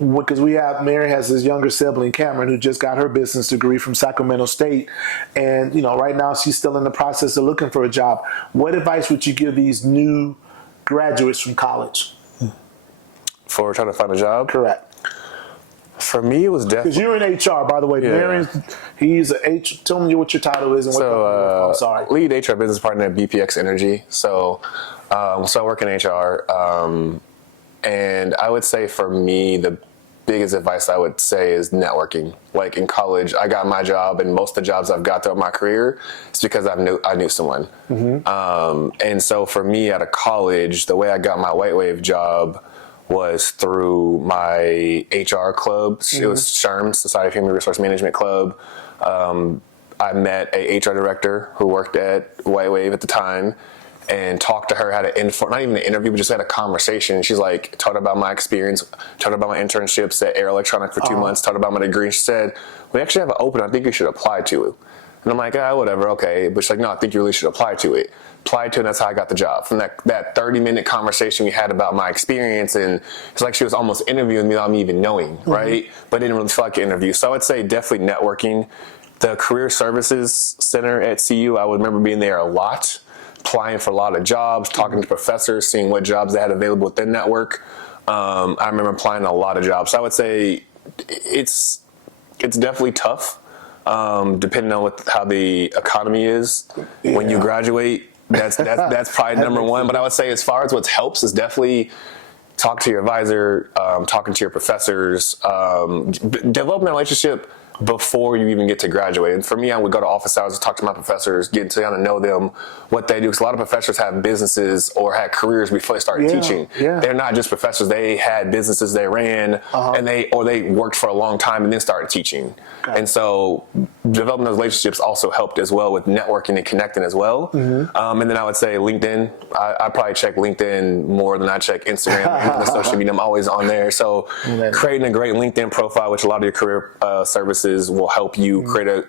because Marion has his younger sibling, Cameron, who just got her business degree from Sacramento State. And, right now she's still in the process of looking for a job. What advice would you give these new graduates from college? For trying to find a job? Correct. For me, it was definitely... Because you're in HR, by the way. Yeah. Marion, he's a HR... Tell me what your title is and what I'm sorry. Lead HR business partner at BPX Energy. So I work in HR. And I would say for me, the biggest advice I would say is networking. Like in college, I got my job, and most of the jobs I've got throughout my career is because I knew someone. Mm-hmm. And so for me out of college, the way I got my White Wave job was through my HR club. Mm-hmm. It was SHRM, Society of Human Resource Management Club. I met a HR director who worked at White Wave at the time and talked to her, had not even an interview, but just had a conversation. She's like, told her about my experience, told her about my internships at Air Electronic for 2 months, told her about my degree. And she said, we actually have an open, I think you should apply to it. And I'm like, whatever, okay. But she's like, no, I think you really should apply to it. Applied to it, and that's how I got the job. From that 30-minute conversation we had about my experience, and it's like she was almost interviewing me without me even knowing, mm-hmm. right? But didn't really feel like an interview. So I would say definitely networking. The Career Services Center at CU, I would remember being there a lot, applying for a lot of jobs, talking to professors, seeing what jobs they had available within network. I remember applying to a lot of jobs. So I would say it's definitely tough, depending on how the economy is. Yeah. When you graduate, that's probably number one. But I would say as far as what helps is definitely talk to your advisor, talking to your professors, developing a relationship before you even get to graduate. And for me, I would go to office hours and talk to my professors, get to kind of know them, what they do. Because a lot of professors have businesses or had careers before they started teaching. Yeah. They're not just professors. They had businesses they ran, and they worked for a long time and then started teaching. Okay. And so developing those relationships also helped as well with networking and connecting as well. Mm-hmm. And then I would say LinkedIn. I probably check LinkedIn more than I check Instagram and the social media. I'm always on there. So creating a great LinkedIn profile, which a lot of your career services will help you create a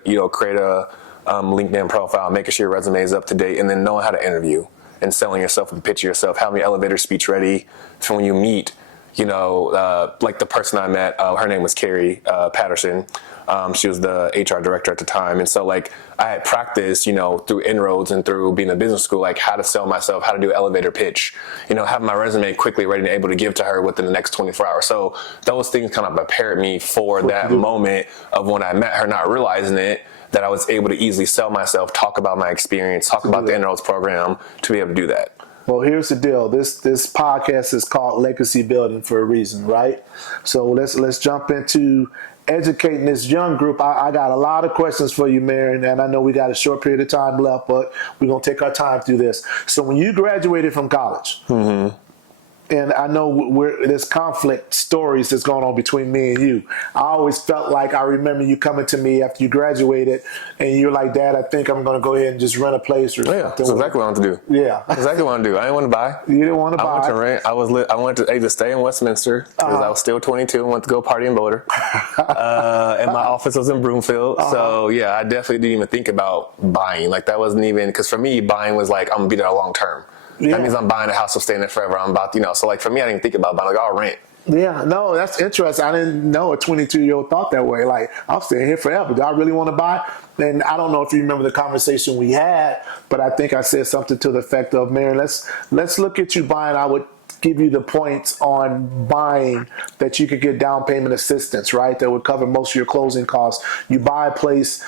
LinkedIn profile, making sure your resume is up to date, and then knowing how to interview and selling yourself and pitching yourself, having your elevator speech ready for when you meet. Like the person I met, her name was Carrie Patterson. She was the HR director at the time. And so like I had practiced, through inroads and through being in business school, like how to sell myself, how to do elevator pitch, have my resume quickly ready and able to give to her within the next 24 hours. So those things kind of prepared me for that moment of when I met her, not realizing it, that I was able to easily sell myself, talk about my experience, talk about the inroads program to be able to do that. Well, here's the deal. This podcast is called Legacy Building for a reason, right? So let's jump into educating this young group. I got a lot of questions for you, Marion, and I know we got a short period of time left, but we're going to take our time through this. So when you graduated from college, and I know there's conflict stories that's going on between me and you. I always felt like I remember you coming to me after you graduated, and you're like, Dad, I think I'm going to go ahead and just rent a place or something. That's exactly what I wanted to do. Yeah. That's exactly what I wanted to do. I didn't want to buy. You didn't want to buy. I wanted to rent. I wanted to either stay in Westminster because I was still 22 and wanted to go party in Boulder. And my office was in Broomfield. So, yeah, I definitely didn't even think about buying. Like, that wasn't even, because for me, buying was like, I'm going to be there long term. Yeah. That means I'm buying a house, I'm staying there forever. I'm about, so like for me, I didn't think about buying, like, I'll rent. Yeah, no, that's interesting. I didn't know a 22-year-old thought that way. Like, I'm staying here forever. Do I really want to buy? And I don't know if you remember the conversation we had, but I think I said something to the effect of, Marion, let's look at you buying. I would give you the points on buying that you could get down payment assistance, right? That would cover most of your closing costs. You buy a place,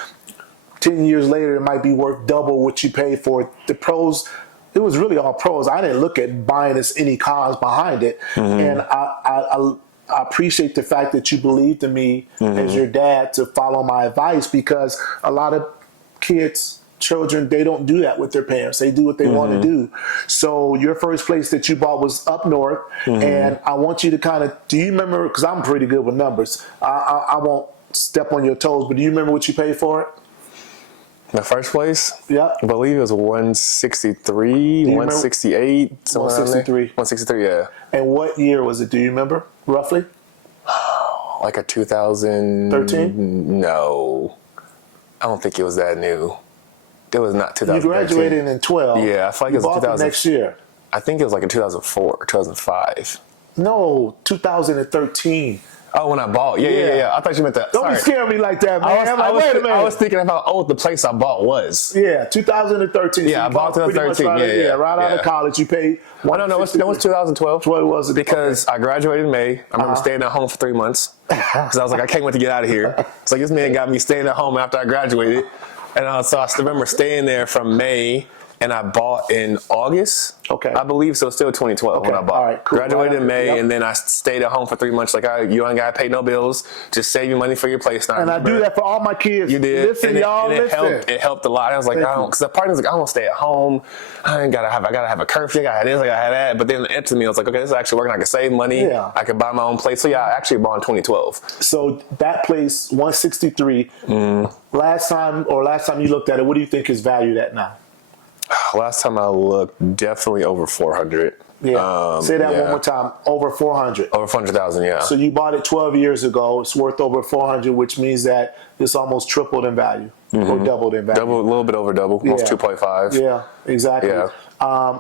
10 years later, it might be worth double what you paid for it. The pros, it was really all pros. I didn't look at buying as any cons behind it. And I appreciate the fact that you believed in me as your dad to follow my advice, because a lot of children, they don't do that with their parents. They do what they want to do. So your first place that you bought was up north. And I want you to kind of, do you remember, because I'm pretty good with numbers. I won't step on your toes, but do you remember what you paid for it? The first place? Yeah. I believe it was 163, 168. 163. 163, yeah. And what year was it? Do you remember, roughly? Like a 2013? No. I don't think it was that new. It was not 2013. You graduated in 12. Yeah, I feel like it was 2000. Next year. I think it was like in 2004 or 2005. No, 2013. Oh, when I bought. Yeah. I thought you meant that. Don't be scaring me like that, man. I was thinking about how old the place I bought was. Yeah, 2013. Yeah, so I bought 2013. Right out of college, you paid. No, it was 2012. 12 was it? Because I graduated in May. I remember staying at home for 3 months because I was like, I can't wait to get out of here. It's like, this man got me staying at home after I graduated, and so I still remember staying there from May. And I bought in August, I believe, so it's still 2012 when I bought. All right, cool. Graduated in May, and then I stayed at home for 3 months. Like, you ain't got to pay no bills. Just save your money for your place. And I do that for all my kids. You did. Listen, y'all, listen. It helped a lot. I was like, because the partner's like, I don't stay at home. I gotta have a curfew. I gotta have this, I gotta have that. But then it to me, I was like, okay, this is actually working. I can save money. Yeah. I could buy my own place. So yeah, I actually bought in 2012. So that place, 163. Last time you looked at it, what do you think is valued at now? Last time I looked, definitely over 400. Yeah. Say that one more time. Over 400. Over 400,000, yeah. So you bought it 12 years ago. It's worth over 400, which means that it's almost tripled in value or doubled in value. A little bit over double, almost 2.5. Yeah, exactly. Yeah.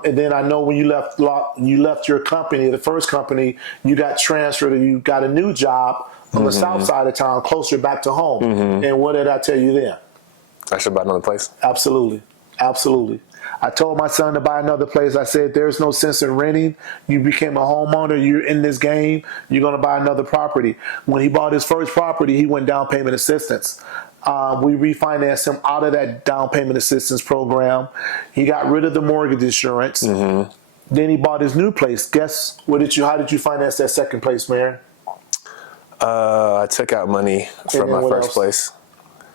And then I know when you left your company, the first company, you got transferred and you got a new job on the south side of town, closer back to home. And what did I tell you then? I should buy another place. Absolutely. I told my son to buy another place. I said, there's no sense in renting. You became a homeowner. You're in this game. You're going to buy another property. When he bought his first property, he went down payment assistance. We refinanced him out of that down payment assistance program. He got rid of the mortgage insurance. Then he bought his new place. Guess, how did you finance that second place, Marion? I took out money from my first place.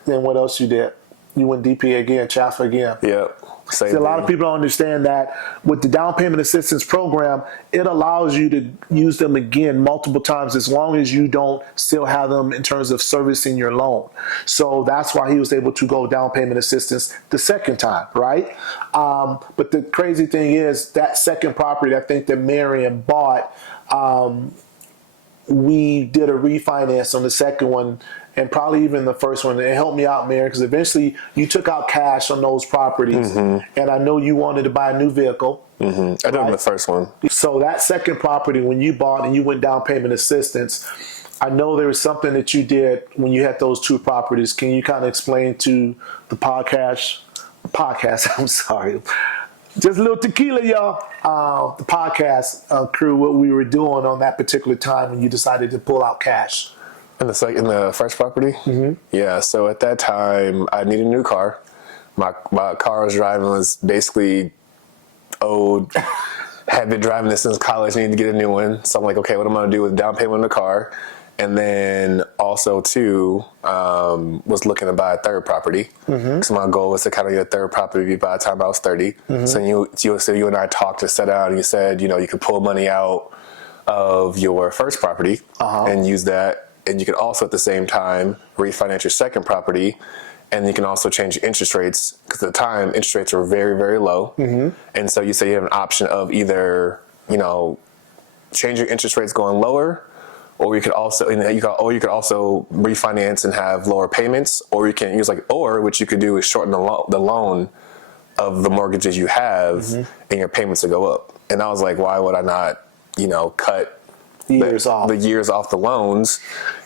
Then what else you did? You went DPA again, Chaffee again. Yep. See, a lot of people don't understand that with the down payment assistance program, it allows you to use them again multiple times as long as you don't still have them in terms of servicing your loan. So that's why he was able to go down payment assistance the second time, right? But the crazy thing is that second property I think that Marion bought, we did a refinance on the second one and probably even the first one. It helped me out, Marion, because eventually you took out cash on those properties, and I know you wanted to buy a new vehicle. I did the first one. So that second property, when you bought and you went down payment assistance, I know there was something that you did when you had those two properties. Can you kind of explain to the podcast, I'm sorry, just a little tequila, y'all, the podcast crew, what we were doing on that particular time when you decided to pull out cash? In the first property? Yeah, so at that time, I needed a new car. My car I was driving was basically owed Had been driving this since college, needed to get a new one. So I'm like, okay, what am I going to do with down payment on the car? And then also, too, was looking to buy a third property. Because my goal was to kind of get a third property by the time I was 30. So you and I talked to set out, and you said, you could pull money out of your first property and use that. And you could also, at the same time, refinance your second property. And you can also change interest rates, because at the time, interest rates were very, very low. And so you say you have an option of either, change your interest rates going lower, or you could also refinance and have lower payments, or you can use which you could do is shorten the loan of the mortgages you have, and your payments will go up. And I was like, why would I not, cut the years off the loans,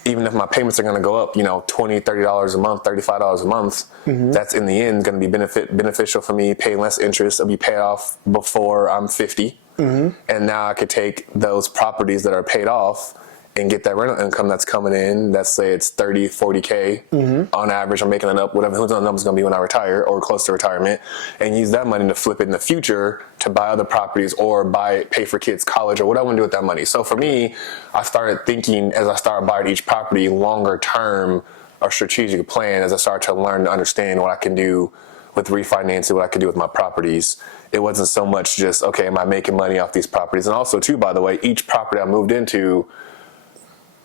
even if my payments are going to go up, $20, $30 a month, $35 a month, that's in the end going to be beneficial for me, paying less interest. I'll be paid off before I'm 50. And now I could take those properties that are paid off and get that rental income that's coming in. Let's say it's 30, 40K on average. I'm making it up, whatever the number's going to be when I retire or close to retirement, and use that money to flip it in the future to buy other properties or pay for kids' college or what I want to do with that money. So for me, I started thinking, as I started buying each property, longer term or strategic plan, as I started to learn to understand what I can do with refinancing, what I could do with my properties. It wasn't so much just, okay, am I making money off these properties? And also, too, by the way, each property I moved into,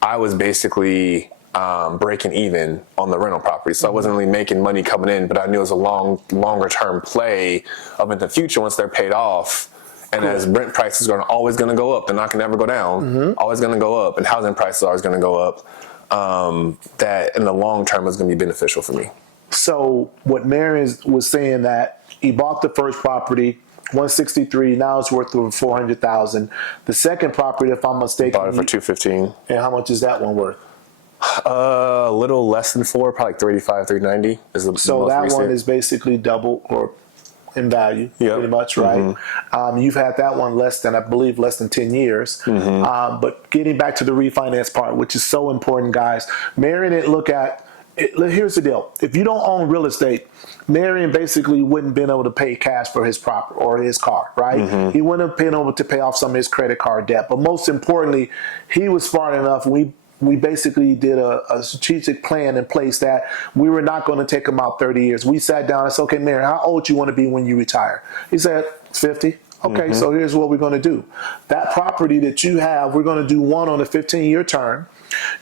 I was basically breaking even on the rental property. So I wasn't really making money coming in, but I knew it was a longer term play of in the future once they're paid off. And as rent prices are always going to go up, they're not going to ever go down, always going to go up, and housing prices are always going to go up, that in the long term is going to be beneficial for me. So what Marion was saying, that he bought the first property, 163. Now it's worth over 400,000. The second property, if I'm mistaken, Bought it for 215. And how much is that one worth? A little less than 4, probably like 385, 390 is the So most that recent. one is basically double or in value, pretty much, right? You've had that one less than 10 years. But getting back to the refinance part, which is so important, guys, Marion didn't look at. Here's the deal. If you don't own real estate, Marion basically wouldn't been able to pay cash for his property or his car, right? He wouldn't have been able to pay off some of his credit card debt. But most importantly, he was smart enough. We basically did a strategic plan in place that we were not going to take him out 30 years. We sat down and said, okay, Marion, how old do you want to be when you retire? He said, 50. Okay, so here's what we're going to do. That property that you have, we're going to do one on a 15-year term.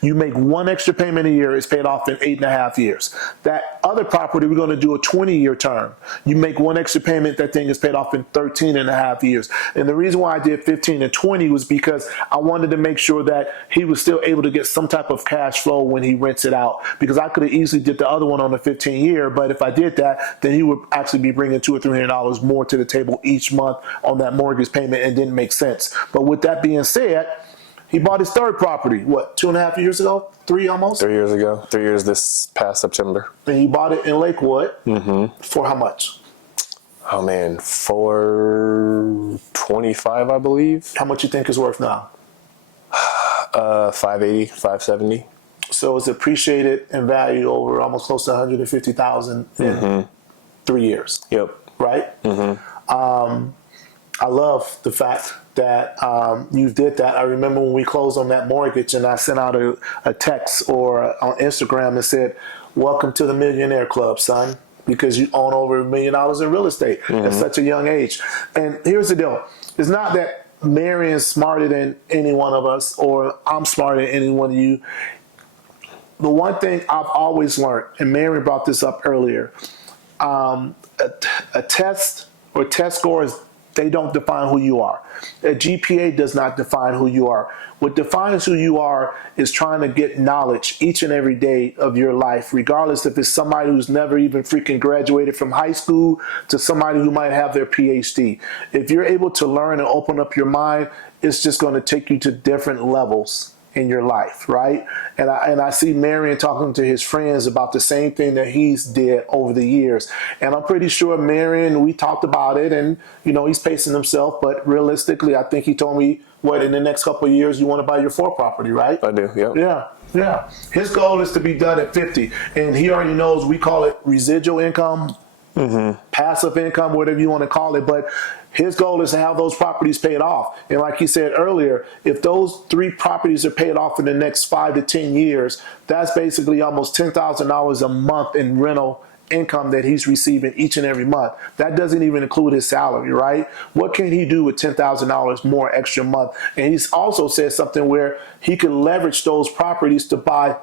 You make one extra payment a year, it's paid off in 8.5 years. That other property, we're going to do a 20-year term. You make one extra payment, that thing is paid off in 13.5 years. And the reason why I did 15 and 20 was because I wanted to make sure that he was still able to get some type of cash flow when he rents it out. Because I could have easily did the other one on the 15-year, but if I did that, then he would actually be bringing $200 or $300 more to the table each month on that mortgage payment, and didn't make sense. But with that being said, he bought his third property, 2.5 years ago? 3 almost? 3 years ago. 3 years this past September. And he bought it in Lakewood for how much? Oh, man, 425, I believe. How much you think is worth now? 580, 570. So it's appreciated in value over almost close to 150,000 in 3 years. Yep. Right? I love the fact that you did that. I remember when we closed on that mortgage and I sent out a text or on Instagram and said, welcome to the Millionaire Club, son, because you own over $1 million in real estate at such a young age. And here's the deal. It's not that Marion's smarter than any one of us or I'm smarter than any one of you. The one thing I've always learned, and Marion brought this up earlier, a test or test scores, they don't define who you are. A GPA does not define who you are. What defines who you are is trying to get knowledge each and every day of your life, regardless if it's somebody who's never even freaking graduated from high school to somebody who might have their PhD. If you're able to learn and open up your mind, it's just going to take you to different levels in your life, right? And I see Marion talking to his friends about the same thing that he's did over the years. And I'm pretty sure Marion, we talked about it, and he's pacing himself, but realistically, I think he told me, in the next couple of years, you want to buy your 4th property, right? I do, yeah. Yeah. His goal is to be done at 50. And he already knows, we call it residual income. passive income, whatever you want to call it. But his goal is to have those properties paid off. And like you said earlier, if those 3 properties are paid off in the next 5 to 10 years, that's basically almost $10,000 a month in rental income that he's receiving each and every month. That doesn't even include his salary, right? What can he do with $10,000 more extra a month? And he's also said something where he could leverage those properties to buy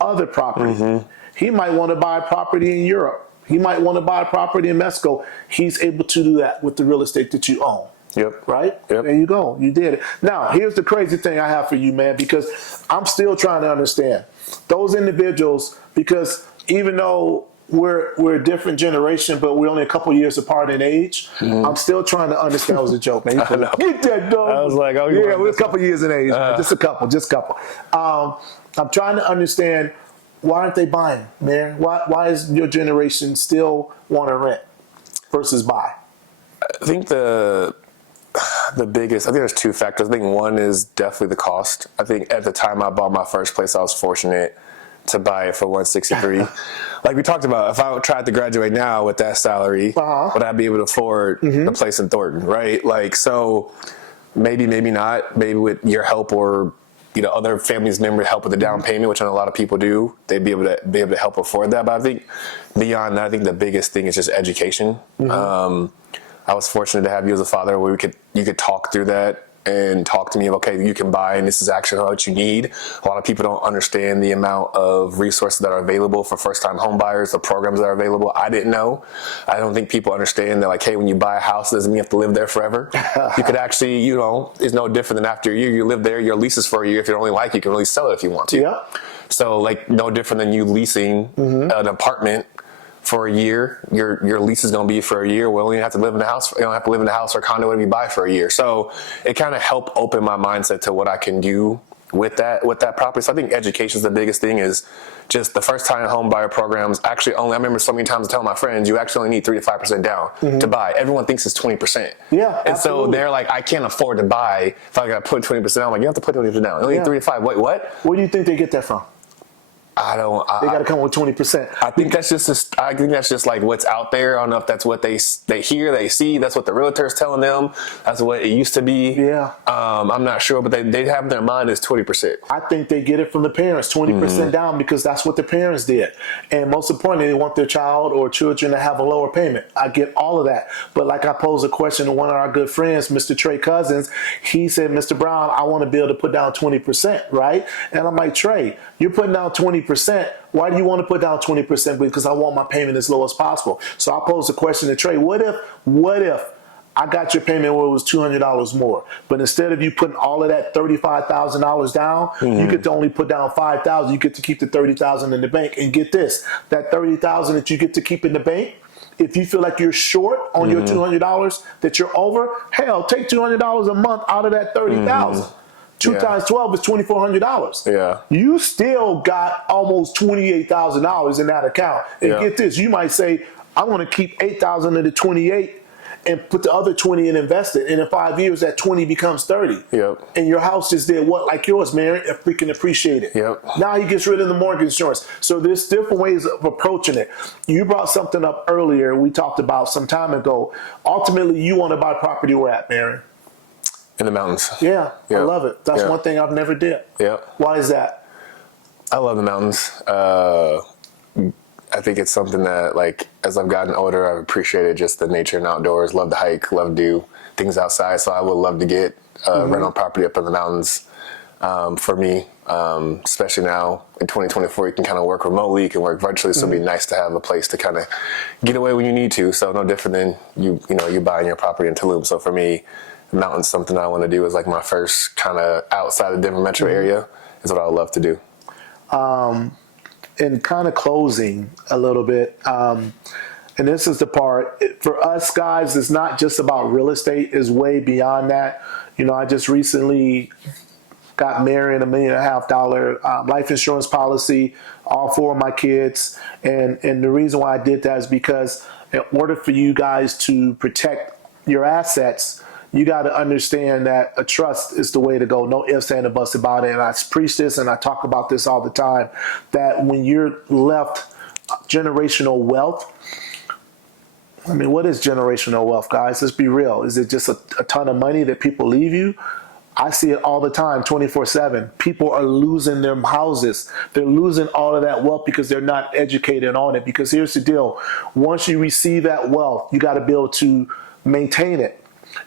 other property. He might want to buy a property in Europe. He might want to buy a property in Mexico. He's able to do that with the real estate that you own. Yep. Right? Yep. There you go. You did it. Now, here's the crazy thing I have for you, man, because I'm still trying to understand those individuals, because even though we're a different generation, but we're only a couple years apart in age, I'm still trying to understand. That was a joke, man. Get that dog. I was like, oh, yeah, we're a couple years in age. Just a couple. I'm trying to understand, why aren't they buying, man? Why is your generation still want to rent versus buy? I think the biggest, I think there's 2 factors. I think one is definitely the cost. I think at the time I bought my first place, I was fortunate to buy it for $163. Like we talked about, if I tried to graduate now with that salary, would I be able to afford a place in Thornton, right? Like, so maybe not. Maybe with your help or other families' members help with the down payment, which I know a lot of people do, they'd be able to help afford that. But I think beyond that, I think the biggest thing is just education. I was fortunate to have you as a father where you could talk through that and talk to me of, okay, you can buy and this is actually what you need. A lot of people don't understand the amount of resources that are available for first-time home buyers, the programs that are available. I didn't know. I don't think people understand that, like, hey, when you buy a house, it doesn't mean you have to live there forever. You could actually, it's no different than after a year, you live there, your lease is for a year. If you don't really like it, you can really sell it if you want to. Yeah. So, like, no different than you leasing an apartment for a year. Your lease is going to be for a year. Well, you don't have to live in the house. You don't have to live in the house or condo whatever you buy for a year. So it kind of helped open my mindset to what I can do with that property. So I think education is the biggest thing. Is just the first time home buyer programs. Actually, I remember so many times telling my friends, you actually only need 3 to 5% down to buy. Everyone thinks it's 20%. Yeah, and so they're like, I can't afford to buy if I got to put 20% down. I'm like, you have to put 20% down. You only need 3 to 5. Wait, what? Where do you think they get that from? They got to come with 20%. I think that's just like what's out there. I don't know if that's what they hear, they see. That's what the realtor's telling them. That's what it used to be. Yeah. I'm not sure, but they have in their mind is 20%. I think they get it from the parents, 20% down, because that's what the parents did. And most importantly, they want their child or children to have a lower payment. I get all of that. But like I posed a question to one of our good friends, Mr. Trey Cousins, he said, Mr. Brown, I want to be able to put down 20%, right? And I'm like, Trey, you're putting down 20%. Why do you want to put down 20%? Because I want my payment as low as possible. So I posed a question to Trey. What if I got your payment where it was $200 more, but instead of you putting all of that $35,000 down, you get to only put down $5,000. You get to keep the $30,000 in the bank. And get this, that $30,000 that you get to keep in the bank, if you feel like you're short on your $200 that you're over, hell, take $200 a month out of that $30,000. 2 times 12 is $2,400. Yeah. You still got almost $28,000 in that account. And get this, you might say, I want to keep $8,000 of the 28 and put the other 20 and invest it. And in 5 years, that 20 becomes 30. Yep. And your house just did what? Like yours, man, if we can appreciate it. Yep. Now he gets rid of the mortgage insurance. So there's different ways of approaching it. You brought something up earlier we talked about some time ago. Ultimately, you want to buy property where at, Marion? In the mountains. Yeah, Yep. I love it. That's one thing I've never did. Yeah. Why is that? I love the mountains. I think it's something that, like, as I've gotten older, I've appreciated just the nature and outdoors. Love to hike, love to do things outside. So I would love to get rental property up in the mountains. For me, especially now in 2024, you can kind of work remotely, you can work virtually. So it'd be nice to have a place to kind of get away when you need to. So no different than you buying your property in Tulum. So for me, the mountains, something I want to do is like my first kind of outside the Denver metro area is what I would love to do. And kind of closing a little bit, and this is the part, for us guys, it's not just about real estate, it's way beyond that. I just recently got married, $1.5 million life insurance policy, all 4 of my kids. And the reason why I did that is because in order for you guys to protect your assets, you got to understand that a trust is the way to go. No ifs, ands, or buts about it. And I preach this and I talk about this all the time, that when you're left generational wealth, I mean, what is generational wealth, guys? Let's be real. Is it just a ton of money that people leave you? I see it all the time, 24/7. People are losing their houses. They're losing all of that wealth because they're not educated on it. Because here's the deal. Once you receive that wealth, you got to be able to maintain it.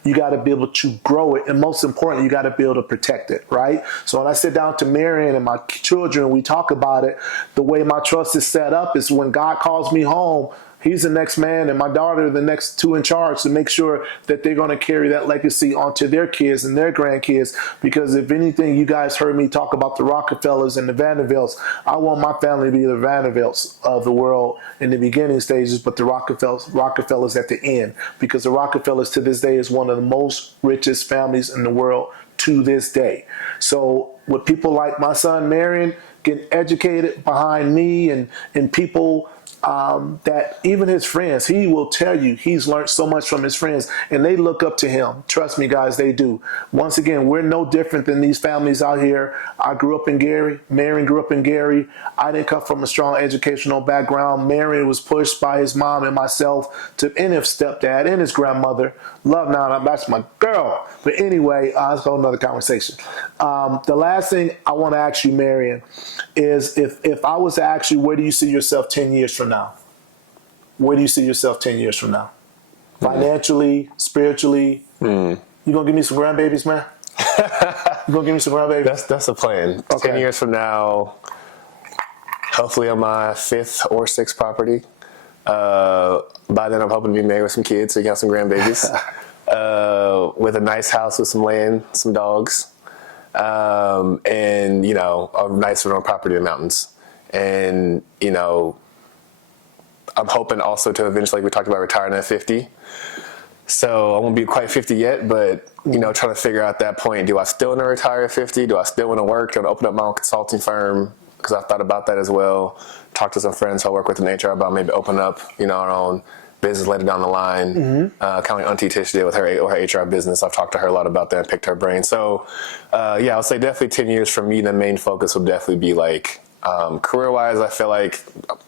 You got to be able to grow it. And most importantly, you got to be able to protect it, right? So when I sit down to Marion and my children, we talk about it. The way my trust is set up is when God calls me home, he's the next man, and my daughter the next two in charge to make sure that they're going to carry that legacy onto their kids and their grandkids. Because if anything, you guys heard me talk about the Rockefellers and the Vanderbilts. I want my family to be the Vanderbilts of the world in the beginning stages, but the Rockefellers at the end. Because the Rockefellers to this day is one of the most richest families in the world to this day. So with people like my son Marion getting educated behind me and people that even his friends, he will tell you he's learned so much from his friends and they look up to him. Trust me, guys, they do. Once again, we're no different than these families out here. I grew up in Gary. Marion grew up in Gary. I didn't come from a strong educational background. Marion was pushed by his mom and myself and his stepdad and his grandmother. Love now, that's my girl. But anyway, that's a whole nother conversation. The last thing I want to ask you, Marion, is if I was to ask you, where do you see yourself 10 years from now? Where do you see yourself 10 years from now? Financially, spiritually? You gonna give me some grandbabies, man? You gonna give me some grandbabies? That's the plan. Okay. 10 years from now, hopefully on my 5th or 6th property. By then I'm hoping to be married with some kids so you can have some grandbabies. With a nice house with some land, some dogs. And, a nice rental property in the mountains. And, I'm hoping also to eventually, like we talked about, retiring at 50. So I won't be quite 50 yet, but, trying to figure out at that point, do I still want to retire at 50? Do I still want to work? Do I want to open up my own consulting firm? Because I've thought about that as well. Talked to some friends who I work with in HR about maybe open up, our own business later down the line. Kind of like Auntie Tish did with her HR business. I've talked to her a lot about that and picked her brain. So, I'll say definitely 10 years for me, the main focus will definitely be like, career-wise, I feel like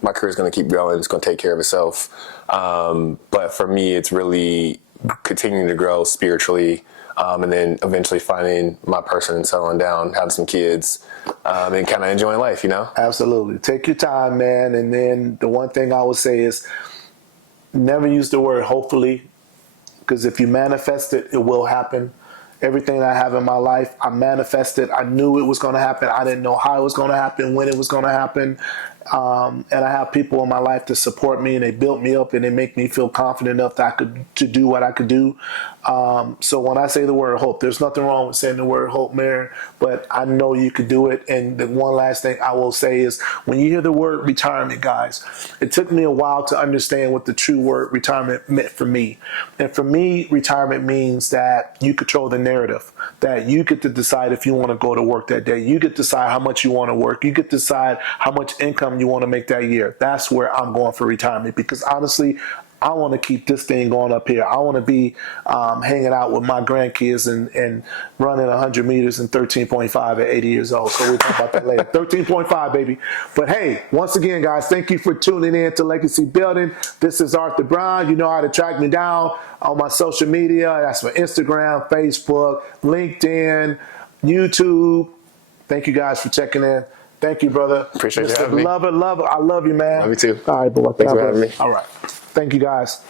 my career is going to keep growing. It's going to take care of itself. But for me, it's really continuing to grow spiritually, and then eventually finding my person and settling down, having some kids, and kind of enjoying life, Absolutely. Take your time, man. And then the one thing I would say is never use the word hopefully, because if you manifest it, it will happen. Everything I have in my life, I manifested. I knew it was going to happen. I didn't know how it was going to happen, when it was going to happen. And I have people in my life to support me, and they built me up, and they make me feel confident enough that to do what I could do. So when I say the word hope, there's nothing wrong with saying the word hope, Marion, but I know you could do it. And the one last thing I will say is when you hear the word retirement, guys, it took me a while to understand what the true word retirement meant for me. And for me, retirement means that you control the narrative, that you get to decide if you want to go to work that day. You get to decide how much you want to work. You get to decide how much income you want to make that year. That's where I'm going for retirement, because honestly, I want to keep this thing going up here. I want to be hanging out with my grandkids and running 100 meters in 13.5 at 80 years old. So we'll talk about that later. 13.5, baby. But hey, once again, guys, thank you for tuning in to Legacy Building. This is Arthur Brown. You know how to track me down on my social media. That's my Instagram, Facebook, LinkedIn, YouTube. Thank you guys for checking in. Thank you, brother. Appreciate you having me. Love it. I love you, man. Love you too. All right, boy. Thanks for having me. All right. Thank you, guys.